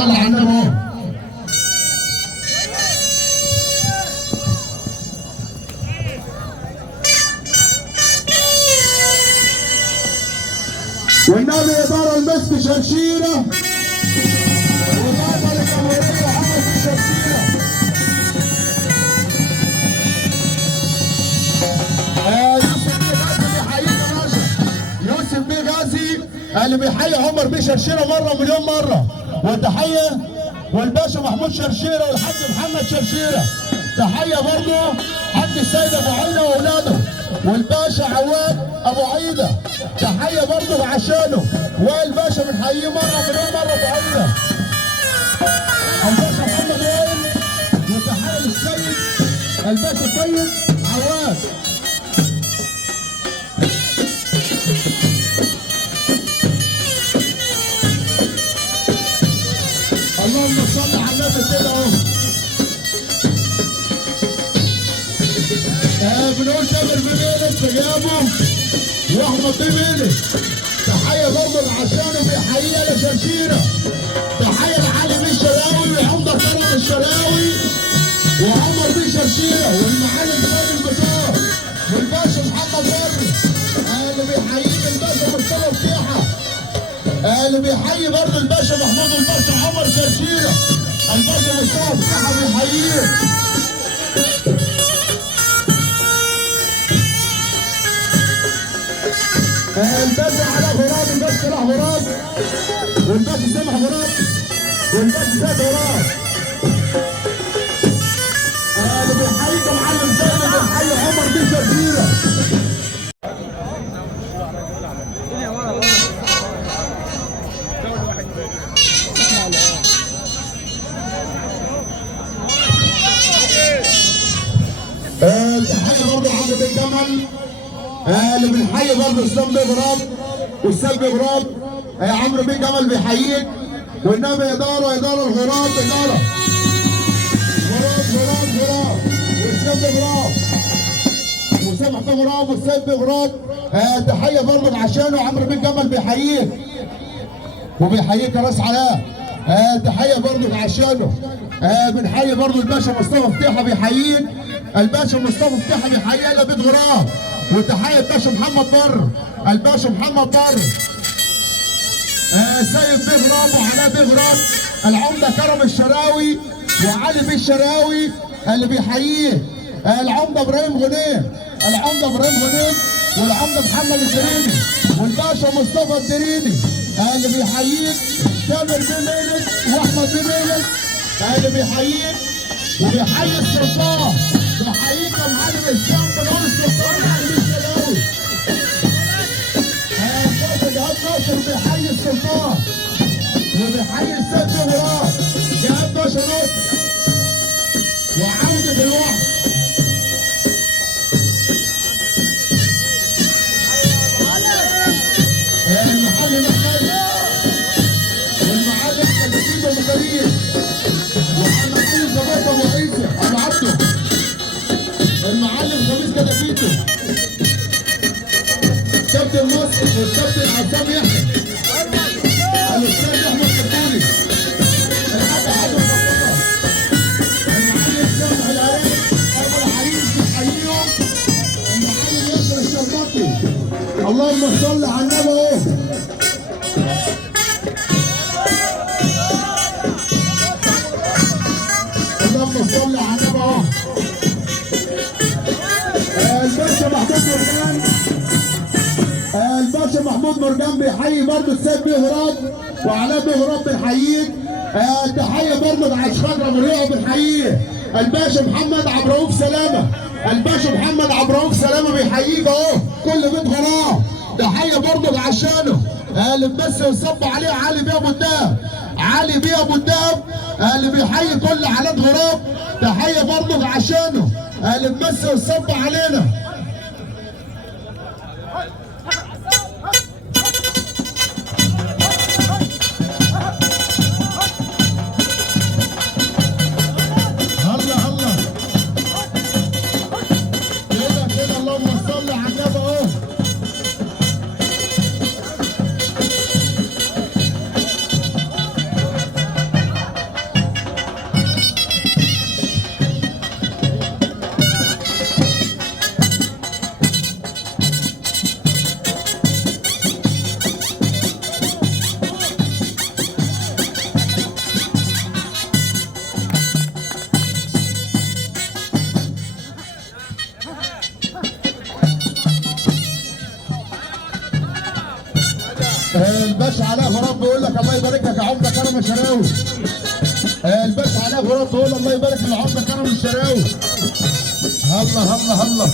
صل على النبي اهو. والنبي إدارة المسك شرشيرة وطاقة الجمهورية حمد الشرشيرة. يوسف بيه غازي اللي بيحيي عمر بيه شرشيرة مرة مليون مرة، وتحية والباشا محمود شرشيرة والحاج محمد شرشيرة. تحية برضه حاج السيد أبو عيدة وأولاده والباشا عواد أبو عيدة. تحية برضه عشانه والباشا بنحييه مرة مليون مرة أبو عيدة. الباشا محمد وائل وتحية للسيد الباشا السيد عواد. اللهم صل على النبي كده اهو. بنقول تامر بميلك في غيابه واحمد بميلك. تحيه برضه لعشانه بيحييها لشرشيره. تحيه لعلي بيه الشراوي وعمده كرم الشراوي وعمر بيه شرشيره والمعلم سيد البزار والباشا محمد بر اللي بيحييه الباشا مصطفى فتيحه اللي بيحيي برضه الباشا محمود والباشا عمر شرشيره. الباشا مصطفى فتيحه بيحييه. الباشا علاء غراب والباشا صلاح غراب والباشا سامح غراب والباشا زياد غراب. اللي بيحييك يا معلم زياد اللي بيحيي عمر بيه شرشيره. تحية برضه عمرو بن جمل اللي بنحيي برضه اسلام بيه غراب والسيد بيه غراب. عمرو بن جمل بيحييك والنبي إدارة الغراب إدارة غراب والسيد بيه غراب وسامح بيه غراب والسيد بيه غراب. تحية برضه عشانه عمرو بن جمل بيحييك وبيحييك يا راس علاء. تحية برضه عشانه. بنحيي برضه الباشا مصطفى فتيحة بيحييك. الباشا مصطفى فتيحة بيحيي لنا بيت غراب. وتحية الباشا محمد بر الباشا محمد بر. سيد بيه غراب وعلاء بيه غراب العمدة كرم الشراوي وعلي بيه الشراوي اللي بيحييه. العمدة ابراهيم غنيم والعمدة محمد الدريني والباشا مصطفى الدريني اللي بيحييك. تامر بيه ميلك واحمد بيه ميلك اللي بيحييك وبيحيي السلطان. بيحييك يا معلم اسلام بنقول السلطان علي بيه الشراوي. الباشا جهاد ناصر بيحيي السلطان وبيحيي السيد بيه غراب. جهاد باشا نصر وعودة الوحش. المعلم احمد والمعلم كتاتيب ابو كريم والمعلم زبيب ابو عيسى ابو عبده المعلم خميس كتاتيته كابتن مصر والكابتن عصام يحيى الاستاذ احمد كتوري الحاج عادل مصطفى المعلم سامح العريس ابو العريس بيحييهم. المعلم ياسر الشربطي. اللهم صل على النبي اهو. اللهم صل على النبي اهو. الباشا محمود مرجان بيحيي برضه السيد بيه غراب وعلاء بيه غراب بنحييك. تحيه برضه لعيش خضرا مريعه بنحييه. الباشا محمد عبد الرؤوف سلامه بيحييك اهو كل بيت غراب. تحيه برضه لعشانه اللي بس يصب عليه علي بيه ابو الدهب اللي بيحيي كل عائلات غراب. تحيه برضه لعشانه اللي بس يصب علينا. الباشا علاء غراب بيقول لك الله يبارك لك يا عمده كرم الشراوي. الباشا علاء غراب بيقول الله يبارك للعمده كرم الشراوي. هلا هلا هلا.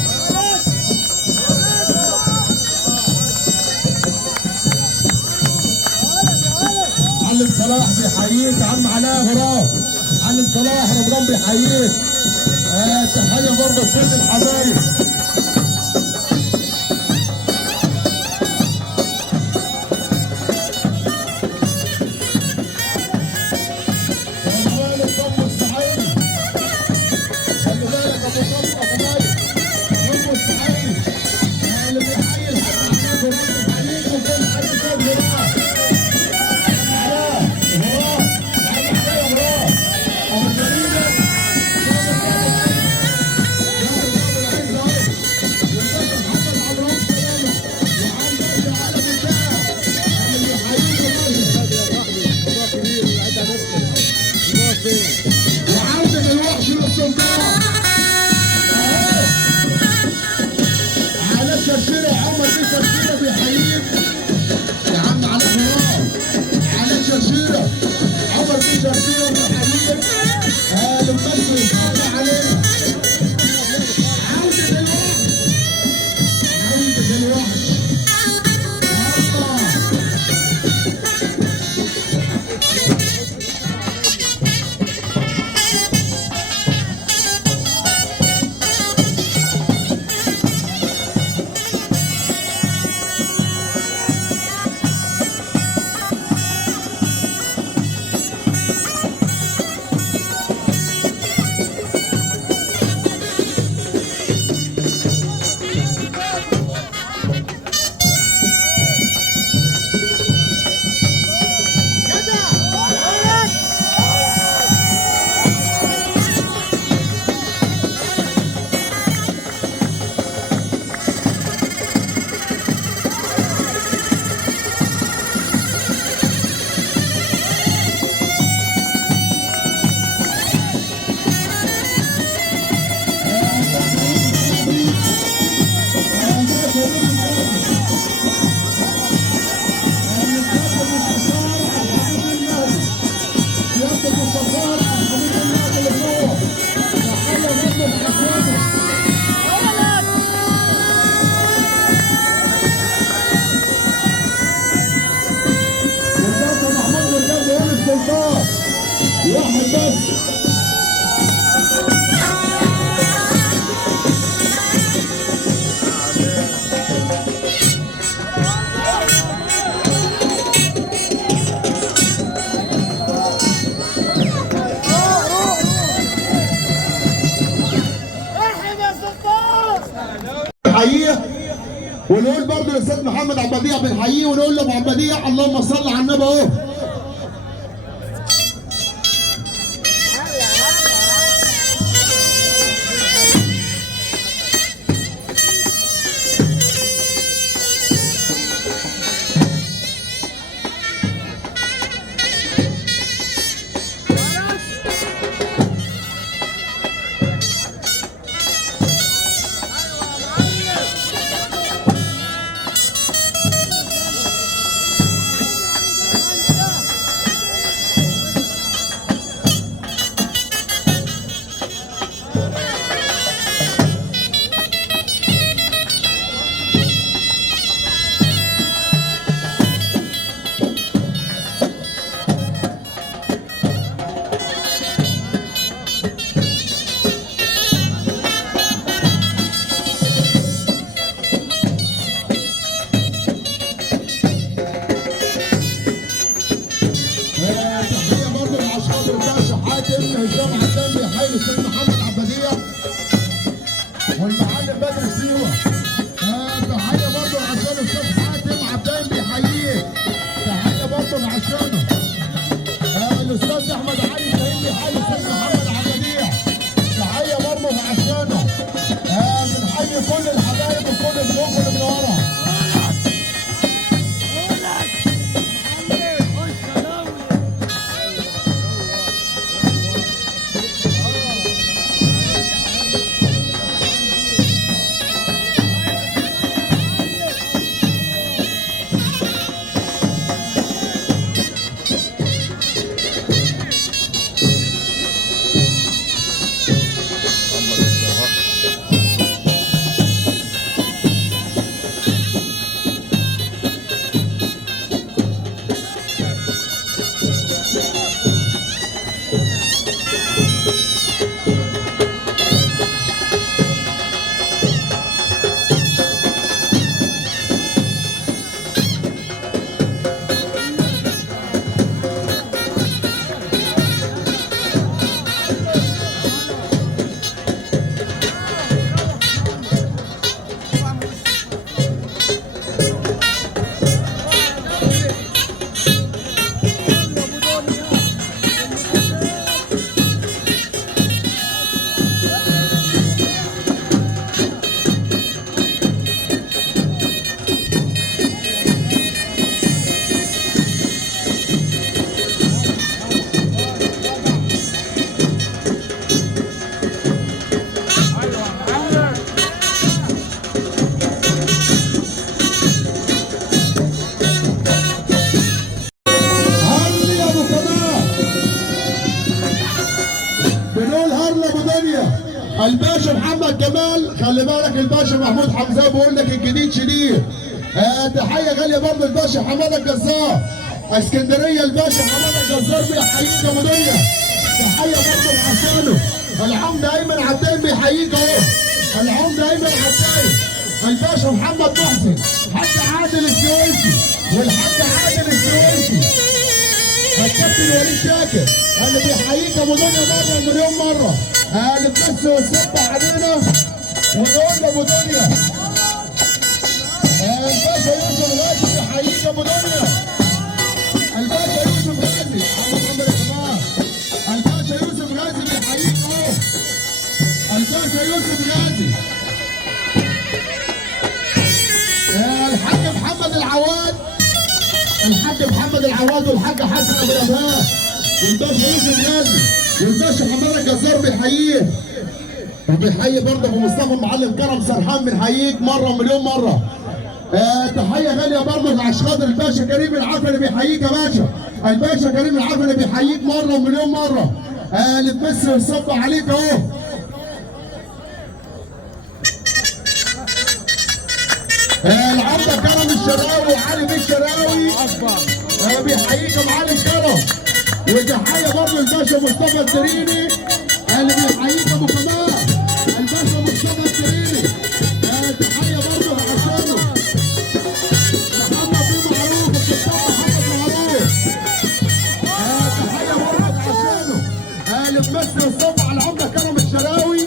معلم صلاح بيحييك يا عم علاء غراب. معلم صلاح رمضان بيحييك. تحيه برضه لكل الحبايب. وعودة الوحش للسلطان على شرشرة. عمر دي شرشرة بيحييك يا عم على غراب. على شرشرة عمر دي شرشرة بيحييك. المصري يصلي علينا. عودة الوحش. عودة الوحش. واحد بس. حقيقة ونقول برضه للاستاذ محمد عبد البديع بنحييه ونقول له ابو عبد البديع اللهم صل على النبي اهو. هشام عشان بيحيي الاستاذ محمد عبد البديع والمعلم بدر سيوه. تحيه برضه عشان الاستاذ حاتم عبدان بيحييه. تحيه برضه عشانه. الاستاذ احمد علي كريم بيحيي الاستاذ محمد عبد البديع. تحيه برضه عشانه. بنحيي كل الحبايب وكل الضيوف اللي من ورا. ابو دنيا الباشا محمد جمال. خلي بالك الباشا محمود حمزه بيقول لك الجديد شديد. تحيه غاليه برضه الباشا حماده الجزار اسكندريه. الباشا حماده الجزار بيحييك يا ابو دنيا. تحيه برضه لحسانه. العمده ايمن عداين بيحييك اهو. العمده ايمن عداين. الباشا محمد محسن. حاج عادل السويسي والحاج عادل السويسي. الكابتن وليد شاكر اللي بيحييك يا ابو دنيا مره مليون مره. اللي بس وصب علينا ونقول لابو دنيا. الباشا يوسف غازي بيحييك يا ابو دنيا. الباشا يوسف غازي عم محمد يا جماعه. الباشا يوسف غازي بيحييك اهو. الباشا يوسف غازي. الحاج محمد العواد. الحاج محمد العواد والحاج حسن ابو الابهات. والباشا يوسف غازي والباشا حماده الجزار بيحييه. وبيحيي برضه ابو مصطفى معلم كرم سرحان بنحييك مره مليون مره. تحيه غاليه برضه لعشان الباشا كريم العفري بيحييك يا باشا. الباشا كريم العفري بيحييك مره مليون مره. اللي تمس ويصب عليك اهو. العمده كرم الشراوي وعلي بيه الشراوي بيحييك يا معلم كرم. وتحيه برضه الباشا مصطفى الدريني اللي بيحييك ابو كمال. الباشا مصطفى الدريني. تحيه برضه لحسانه. محمد بيه معروف الدكتور محمد معروف. تحيه برضه لحسانه. اللي بيمثل الصف على العمده كرم الشراوي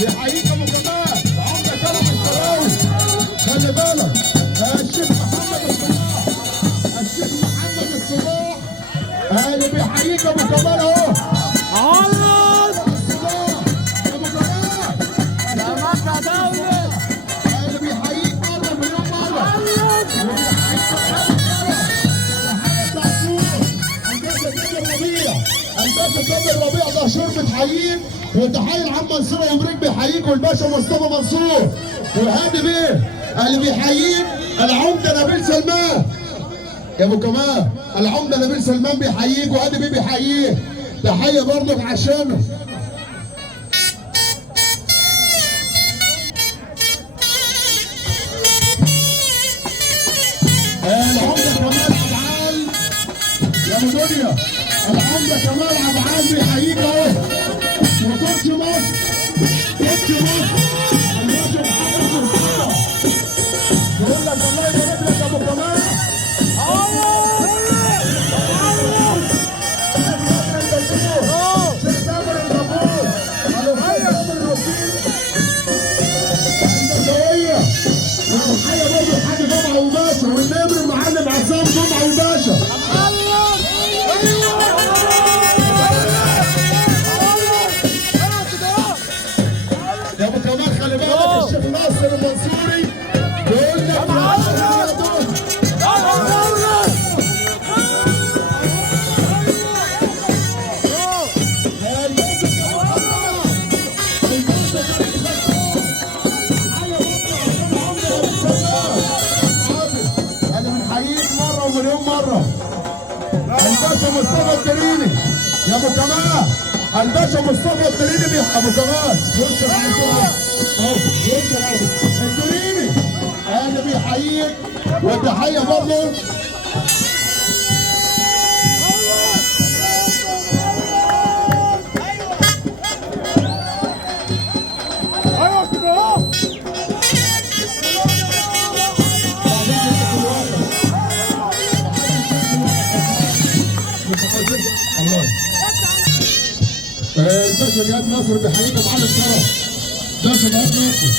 بيحييك ابو كمال. العمده كرم الشراوي. خلي بالك الشيخ محمد الصباح. الشيخ محمد الصباح اللي بيحييك ابو كمال اهو. اللي بيحييك مره مليون مره. الباشا تامر الربيع ده شرب بتحييك. وتحيه العم منصور ومريك بيحييك. والباشا مصطفى منصور وهادي بيه اللي بيحييك. العمده نبيل سلمان يا ابو كمال. العمده نبيل سلمان بيحييك وهادي بيه بيحييك. تحيه برضك عشانه. العمده كمال عبعال يا ابو دنيا. العمده كمال عبعال بيحييك اهو. وكوتش مصر. كوتش مصر. الراجل حافظ الكوره. بيقول لك الله يبارك لك يا ابو كمال. وتحيه برضه الحاج جمعه وباشا والنمر المعلم عصام جمعه وباشا. يا ابو كمال خلي بالك الشيخ ناصر المنصوري بيقول لك مليون مرة. الباشا مصطفى الدريني يا ابو كمال. الباشا مصطفى الدريني ابو كمال. بص اهو بص الدريني اللي بيحييك. وتحية برضه الباشا جهاد ناصر بيحييك يا معلم كرم. باشا جهاد ناصر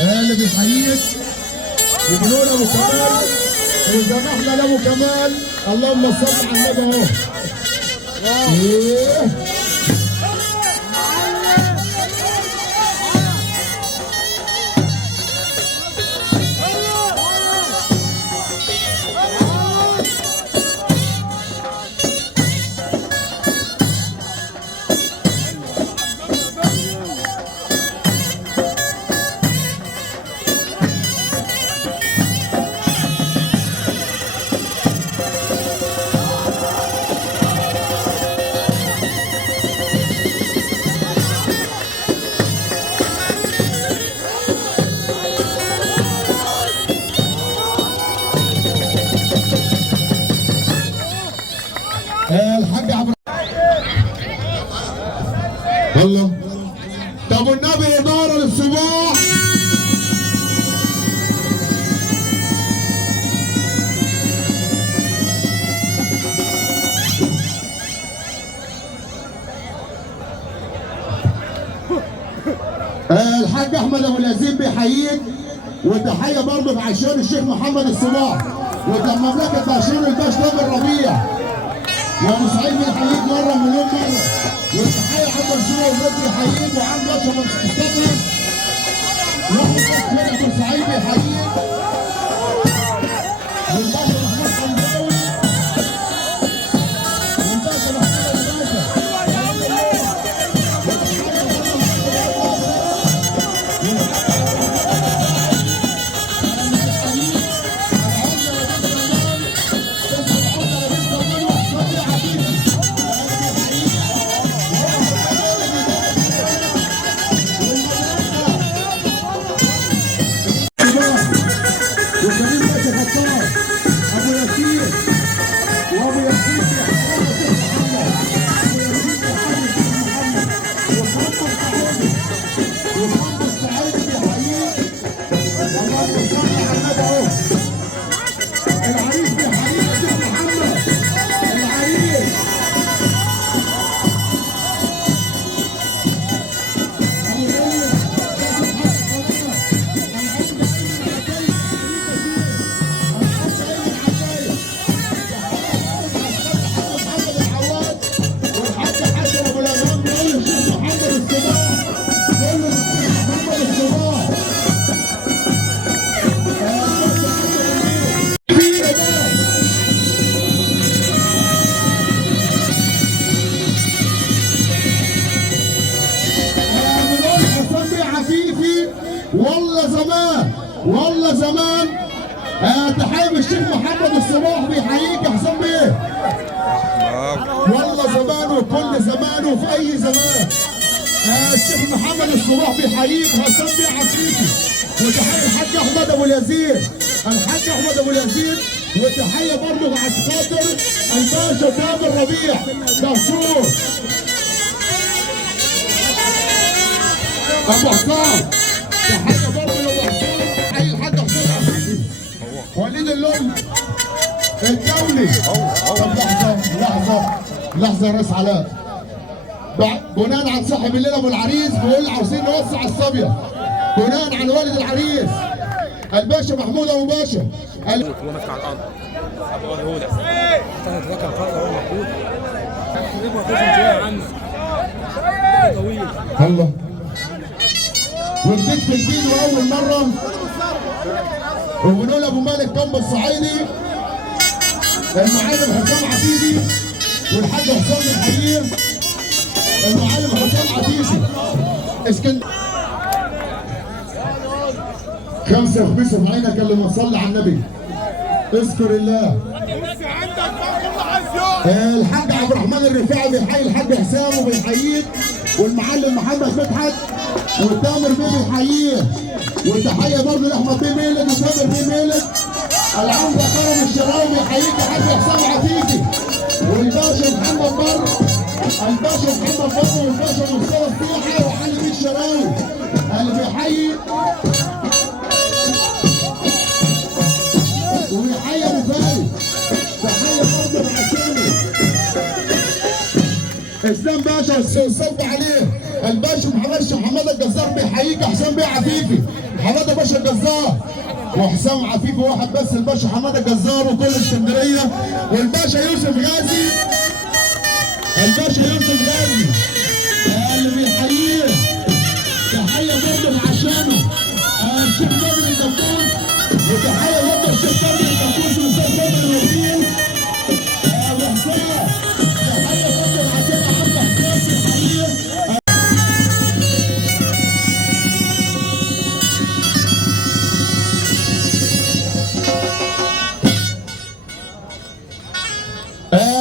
اللي بيحييك. وبنقول ابو كمال وذبحنا لابو كمال. اللهم صل على النبي اهو. ايه الحاج احمد ابو اليزيد بيحييك، وتحيه برضه بعشان الشيخ محمد الصباح، ومملكه عشان الباش تامر الربيع، وابو سعيد بيحييك مره مليون مره، والتحيه عم منصور وزاد بيحييك، وعم باشا مصطفى واحد ابو سعيد بيحييك، والباشا محمود حمداوي، والباشا محمود الباشا وجميل باشا خطاب ابو ياسين، وابو ياسين ومحمد السعيد بيحييك، اللهم صل على النبي اهو. العريس بيحييك يا شيخ محمد، العريس والله زمان والله زمان. تحية الشيخ محمد الصباح بيحييك يا حسام بيه. والله زمان وكل زمان وفي اي زمان. الشيخ محمد الصباح بيحييك حسام بيه عفيفي. وتحية الحاج احمد ابو اليزيد، الحاج احمد ابو اليزيد، وتحية برضه مع خاطر الباشا تامر ربيع دهشور ابو حسام. تحية برضه لابو حسام، تحية الحاج حسام عفيفي وليد اللون الدولي. طب لحظة يا ريس علاء، بناء عن صاحب الليله ابو العريس بيقول عاوزين نوسع الصبيه، بناء عن والد العريس الباشا محمود ابو باشا هو ماسك على الارض ابو الهدى تتذكر القرض هو موجود يبقى خشن شويه يا عم طويل الله. وجديد في الجيل واول مره، وبنقول ابو مالك كامب الصعيدي، المعلم حسام عفيفي والحاج حسام الحرير، المعلم حسام عفيفي اسكن 5 خميسة في عينك اللي ما تصلي على النبي اذكر الله. الحاج عبد الرحمن الرفاعي بيحيي الحاج حسام وبيحييك، والمعلم محمد مدحت والتامر بيه بيحييه، وتحيه برضه لاحمد بيه ميلد وتامر بيه ميلد. العمده كرم الشراوي بيحييك يا حاج حسام عفيفي، والباشا محمد بر، الباشا محمد بر، والباشا مصطفى فتيحه وحلي بيه الشراوي اللي بيحيي، وبيحيي ابو فارس. تحيه برضه لعشاني اسلام باشا صب عليه، الباشا محمد حماده الجزار بيحييك يا حسام بيه عفيفي، حماده باشا الجزار وحسام عفيفي واحد بس، الباشا حماده الجزار وكل اسكندريه، والباشا يوسف غازي، الباشا يوسف غازي اللي بيحييه. تحيه برضه عشانه الشيخ بدر الدكتور، وتحيه برضه الشيخ بدر الدكتور والاستاذ بدر الوكيل وحسام. تحيه برضه عشان عم حسام بيحييه.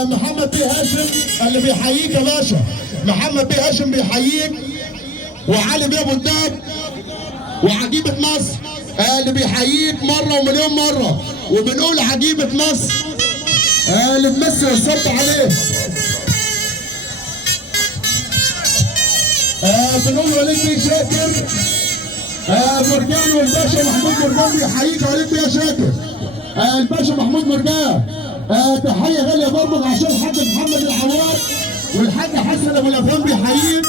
محمد بيه هاشم اللي بيحييك يا باشا، محمد بيه هاشم بيحييك، وعلي بيه ابو الداب وعجيبه مصر اللي بيحييك مره ومليون مره، وبنقول عجيبه مصر اللي بمثل الصب عليه. بنقول وليد بيه شاكر مرجان، والباشا محمود مرجان بيحييك يا وليد بيه شاكر، الباشا محمود مرجان. تحيه غاليه برضه عشان الحاج محمد العواد، والحاج حسن ابو الافهام بيحييك،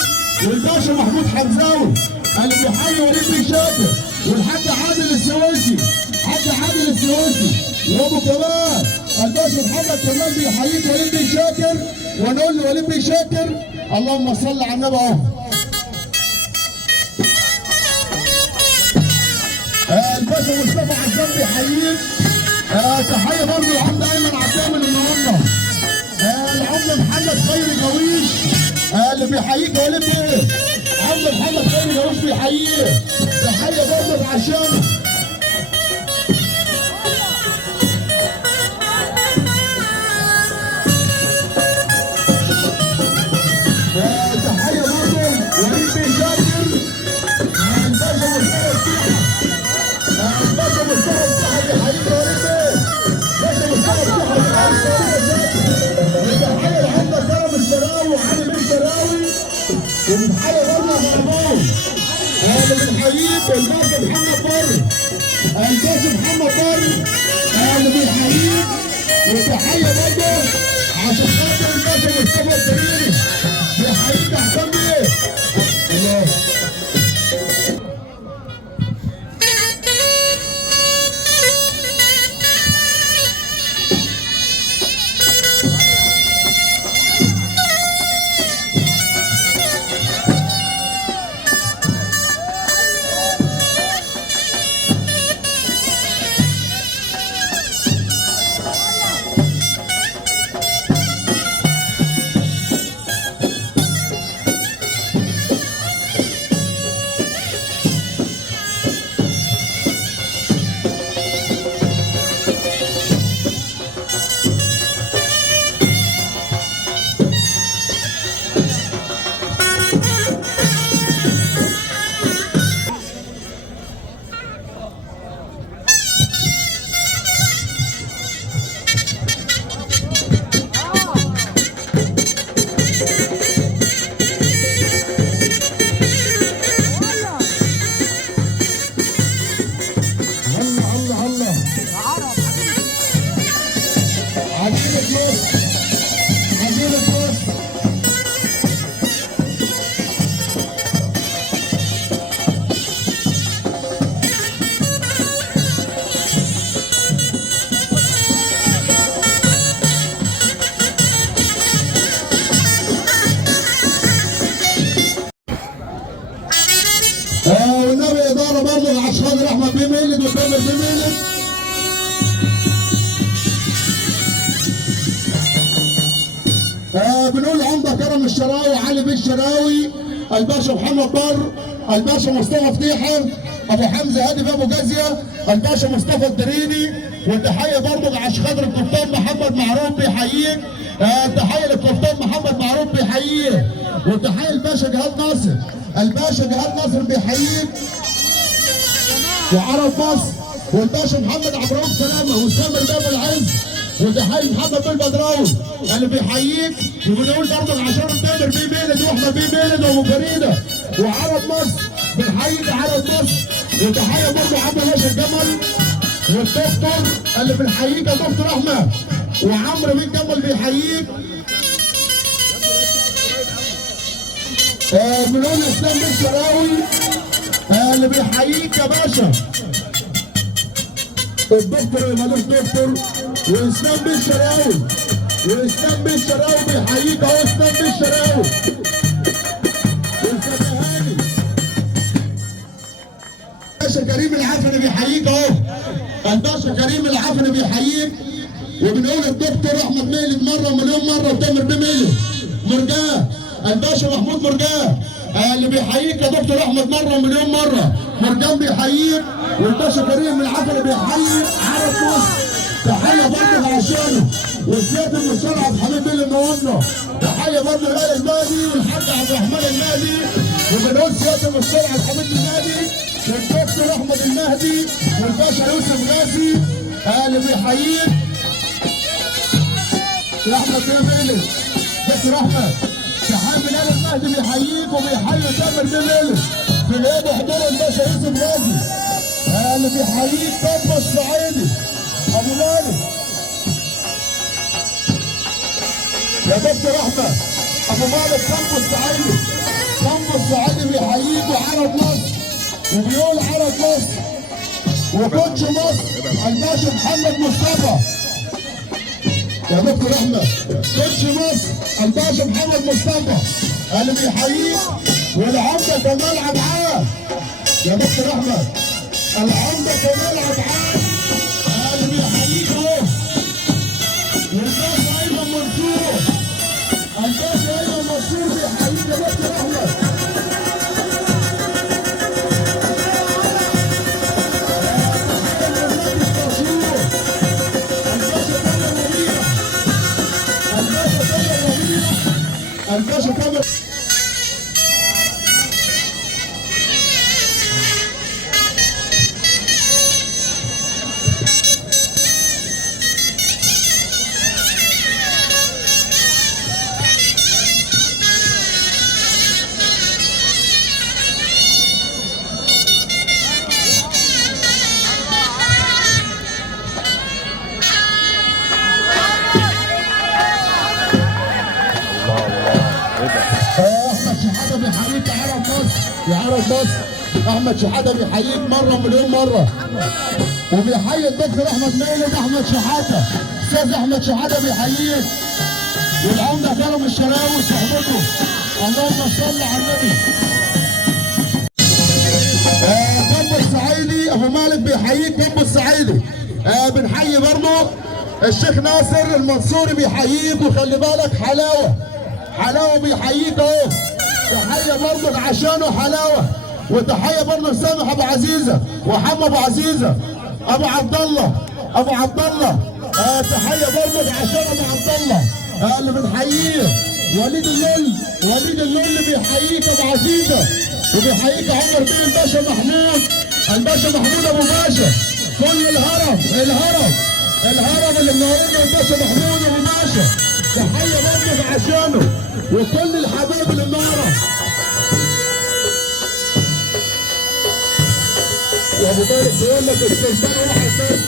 والباشا محمود حمزاوي اللي بيحيي وليد بن شاكر والحاج عادل السويسي، حاج عادل السويسي وابو كمال الباشا محمد كمال بيحييك وليد بن شاكر، ونقول لوليد بن شاكر اللهم صل على النبي اهو. الباشا مصطفى عزام بيحييك. تحيه برضه العمده ايمن عزام من النهارده. العمده محمد خيري جويش اللي بيحييك يا وليد ايه؟ عمده محمد خيري جويش بيحييه. تحيه برضه عشان تحيه برضه وليد بن شاكر. الباشا مصطفى السيحه. الباشا مصطفى السيحه بيحييك يا وليد ايه؟ باشا مصطفى السيحه بيحييك يا وليد ايه؟ تحيه العمده كرم الشراوي وعلي بن شراوي. وبنحيي برضه غربان اللي بنحييك الباشا محمد بر. الباشا محمد بر اللي بيحييك. وتحيه برضه عشان خاطر الباشا مصطفى الدريري بيحييك يا حسام بيه. الله والنبي اداره برضه العشخان احمد بيه ميلد وتامر بيه ميلد. بنقول عمده كرم الشراوي علي بن الشراوي الباشا محمد بر الباشا مصطفى فتيحه ابو حمزه هادي ابو جازيه الباشا مصطفى الدريني. وتحيه برضه لعشخان القبطان محمد معروف بيحييك. تحيه للقبطان محمد معروف بيحييه. وتحيه الباشا جهاد ناصر الباشا جهاد ناصر بيحييك وعرب مصر. والباشا محمد عبد الرؤوف سلامه وسامر باب العز. وتحيه محمد بن بدراوي اللي بيحييك. وبنقول برضه العشان تامر بيه ميلد واحمد بيه ميلد وابو فريده وعرب مصر بنحييك عرب مصر. وتحيه برضه عم باشا الجمل والدكتور اللي بنحييك يا دكتور احمد. وعمرو بن جمل بيحييك. بنقول اسلام بن شراوي اللي بيحييك يا باشا الدكتور مالوش دكتور. واسلام بن شراوي واسلام بن شراوي بيحييك اهو. اسلام بن شراوي والفتهاني باشا كريم العفني بيحييك اهو. الباشا كريم العفني بيحييك. وبنقول الدكتور احمد ميلد مره ومليون مره وتامر بيه ميلد. مرجاه الباشا محمود مرجان اللي بيحييك يا دكتور احمد مره ومليون مره. مرجان بيحييك. والباشا كريم العفري بيحيي عرب مصر. تحيه برضه عشانه وسياده المستشار عبد الحميد بيه اللي منورنا. تحيه برضه لآل المهدي والحاج عبد الرحمن المهدي. وبنقول سياده المستشار عبد الحميد المهدي والدكتور احمد المهدي والباشا يوسف غازي اللي بيحييك. يا احمد بيه ميلد دكتور احمد. تحيه من آل المهدي بيحييك وبيحيي تامر بيه ميلد في اليد وحضور الباشا يوسف غازي اللي بيحييك. طب الصعيدي ابو مالك يا دكتور احمد ابو مالك. طب الصعيدي بيحييك وعرب مصر وبيقول عرب مصر وكوتش مصر الباشا محمد مصطفى. يا دكتور احمد، كوتش مصر الباشا محمد مصطفى اللي بيحييك، والعمده كمال عبعال. يا دكتور احمد، العمده كمال عبعال اللي بيحييك اهو. والباشا ايمن منصور، الباشا ايمن منصور بيحييك يا دكتور احمد. الباشا كامل. احمد شحاته بيحييك يا عرب مصر، يا عرب مصر. احمد شحاته بيحييك مره مليون مره، وبيحيي الدكتور احمد مولد. احمد شحاته، استاذ احمد شحاته بيحييك، والعمده كرم الشراوي صاحبته. اللهم صل على النبي. كمبو الصعيدي ابو مالك بيحييك. كمبو الصعيدي بنحيي برضه الشيخ ناصر المنصوري بيحييك، وخلي بالك حلاوه، حلاوه بيحييك اهو. تحيه برضه عشانه حلاوه، وتحيه برضه لسامح ابو عزيزه وحمى ابو عزيزه ابو عبد الله، ابو عبد الله. تحيه برضه عشان ابو عبد الله اللي بنحييه. وليد اللول، وليد اللول بيحييك ابو عزيزه، وبيحييك عمر بيه الباشا محمود، الباشا محمود ابو باشا. كل الهرم، الهرم اللي منورنا الباشا محمود ابو باشا. تحيه برضه عشانه وكل الحبايب اللي منوره. وابو طارق بيقول لك السلطان واحد بس.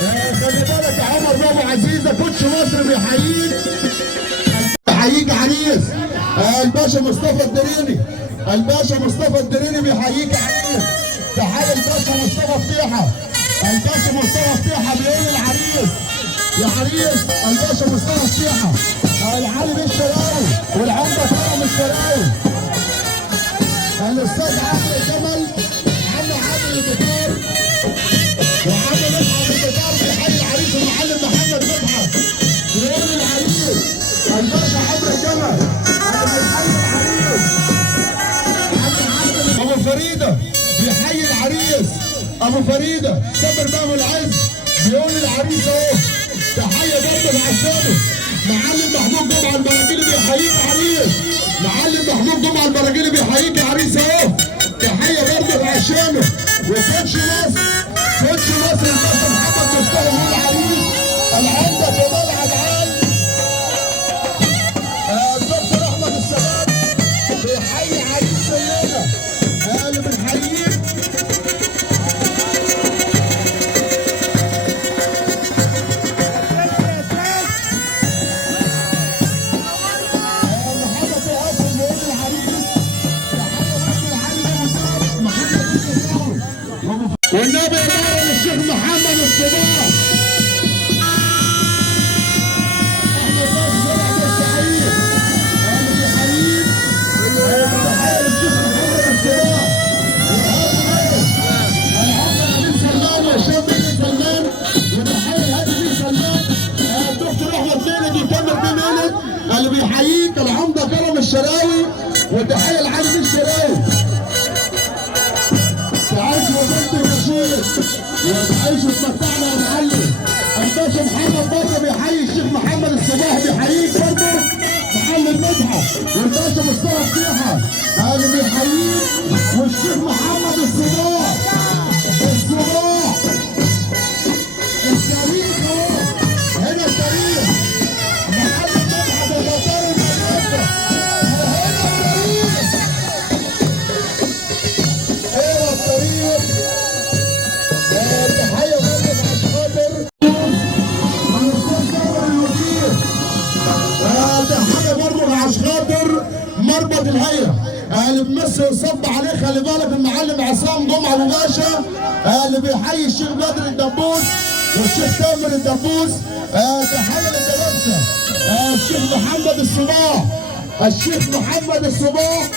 الله خلي بالك يا عمر بيه ابو عزيزه، كوتش مصر بيحييك. بيحييك عريس الباشا مصطفى الدريني، الباشا مصطفى الدريني بيحييك عريس. تحيه الباشا مصطفى فتيحه، الباشا مصطفى فتيحه بيقول العريس يا عريس. الباشا مصطفى فتيحه، العالي بيه الشراوي، والعمده كرم الشراوي، الاستاذ عادل الجمل، عم عادل البكار، وعم مدحت البكار بيحيي العريس المعلم محمد مدحت بيقول العريس. الباشا عمرو الجمل بيحيي العريس. ابو فريده بيحيي العريس، ابو فريده صبر باب العز بيقول العريس اهو. تحيه برضه لعشانه معلم محمود جمعه البراجيلي بيحييك عريس. معلم محمود جمعه البراجيلي بيحييك يا عريس اهو. تحيه برضه لعشانه. وكوتش مصر، كوتش مصر الباشا محمد مفتاح بيقول العريس. العمده كمال عبعال، الدكتور احمد السباب بيحيي عريس الليله اللي بنحييك. والنبي إدارة للشيخ محمد الصباح. احنا صوت زرع بالتحية اللي بيحييك. تحية للشيخ محمد الصباح. العمدة نبيل سلمان والشيخ بن سلمان، وتحية لهادي بن سلمان. الدكتور احمد ميلد يكمل بيه ميلد اللي بيحييك. العمدة كرم الشراوي، وتحية لعلي بن الشراوي. تعيش وبنت الرسول وتعيش وتمتعنا يا معلم. الباشا محمد برضه بيحيي الشيخ محمد الصباح، بيحييك برضه معلم مدحت. والباشا مصطفى فتيحه اللي بيحييك، والشيخ محمد الصباح. الصباح التاريخ اهو، هنا التاريخ. معلم مدحت البطار المدرسه، هنا التاريخ. ايه الطريق. تحية برضه عشان خاطر الاستاذ ثور الوزير. تحية برضه عشان خاطر بس يصب عليه خلي بالك المعلم عصام جمعه ابو باشا اللي بيحيي الشيخ بدر الدبوس والشيخ تامر الدبوس. تحيه للدراسه الشيخ محمد الصباح، الشيخ محمد الصباح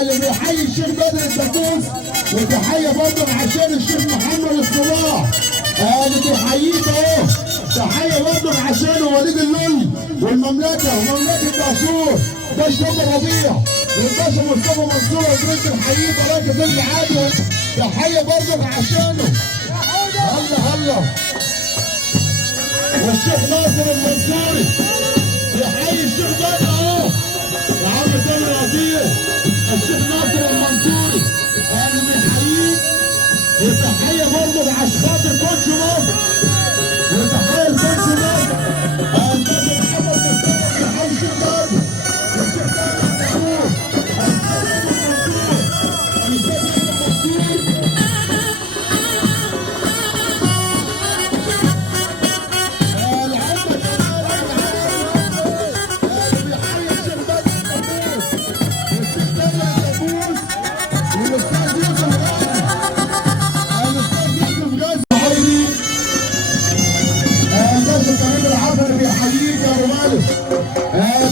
اللي بيحيي الشيخ بدر الدبوس. وتحيه برضه عشان الشيخ محمد الصباح اللي بيحييك اهو. تحيه برضه عشانه وليد اللي والمملكه ومملكه دهشور باش ام الربيع والباشا مصطفى منصور وبنت الحقيقه راجل جلد عادي. تحيه برضه عشانه هلا هلا. والشيخ ناصر المنصوري يحيي الشيخ بدر اهو يا عم تامر رضيع. الشيخ ناصر المنصوري اللي بيحييك. وتحيه برضه عشان خاطر كوتش مصر وتحيه لكوتش مصر الناس محمد مصطفى بيحيي الشيخ بدر والشيخ تامر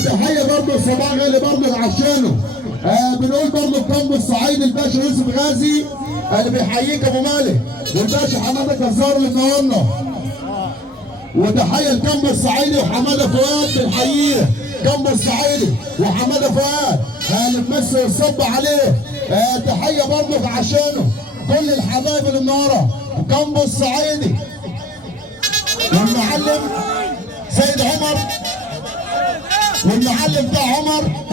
تحيه برضه صباح غالي برضه عشانه. بنقول برضه الكامب الصعيدي الباشا يوسف غازي اللي بيحييك ابو مالك والباشا حماده كزار اللي منورنا. وتحيه الكامب الصعيدي وحماده فؤاد بنحييه كامب الصعيدي وحماده فؤاد اللي بمثل الصب عليه. تحيه برضه عشانه كل الحبايب اللي منوره كامب الصعيدي والمعلم سيد عمر والمعلم بتاع عمر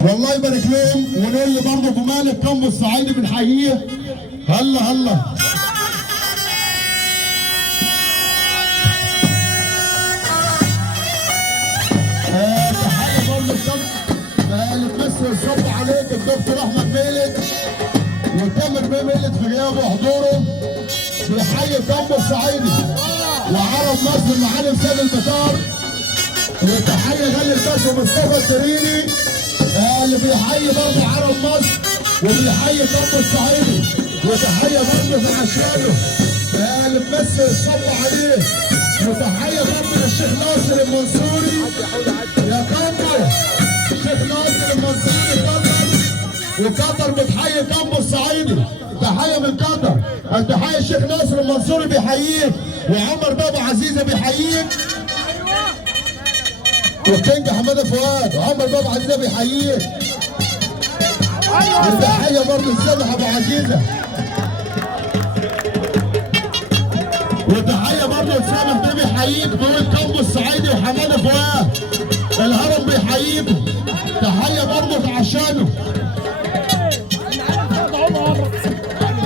والله يبارك لهم. ونقول لي برضه ابو مالك كامب الصعيدي بنحييه هلا هلا. تحيه برضه الكامب اللي بتمثل الصب عليك الدكتور احمد ميلد وتامر ميلد في غيابه وحضوره بيحيي كامب الصعيدي وعرب مصر المعلم سيد البشار. وتحيه غالي الباشا مصطفى الدريني اللي بيحيي برضه عرب مصر وبيحيي كامب الصعيدي. وتحيه برضه عشانه اللي بمثل الصب عليه. وتحيه برضه للشيخ ناصر المنصوري يا كامبو الشيخ ناصر المنصوري قطر وقطر بتحيي كامب الصعيدي. تحيه من قطر. تحيه الشيخ ناصر المنصوري بيحييك وعمر بابا عزيزه بيحييك وكينج حماده فؤاد وعمر بابا عزيزه بيحييك. وتحيه برضه السامح ابو عزيزه. وتحيه برضه السامح ده بيحييك بيقول كامب الصعيدي وحماده فؤاد الهرم بيحييكم. تحيه برضه عشانه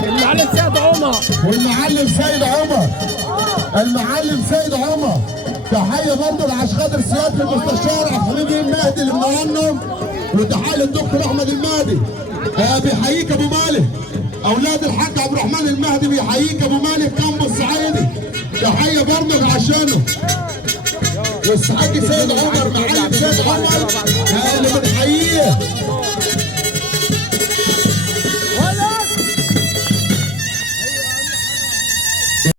المعلم سيد عمر والمعلم سيد عمر المعلم سيد عمر. تحيه برضه لعش خاطر سياده المستشار عبد الحميد المهدي اللي منورنا. وتحيه للدكتور احمد المهدي بيحييك ابو مالك. اولاد الحاج عبد الرحمن المهدي بيحييك ابو مالك كامب الصعيدي. تحيه برضه عشانه. والحاج سيد عمر معلم سيد عمر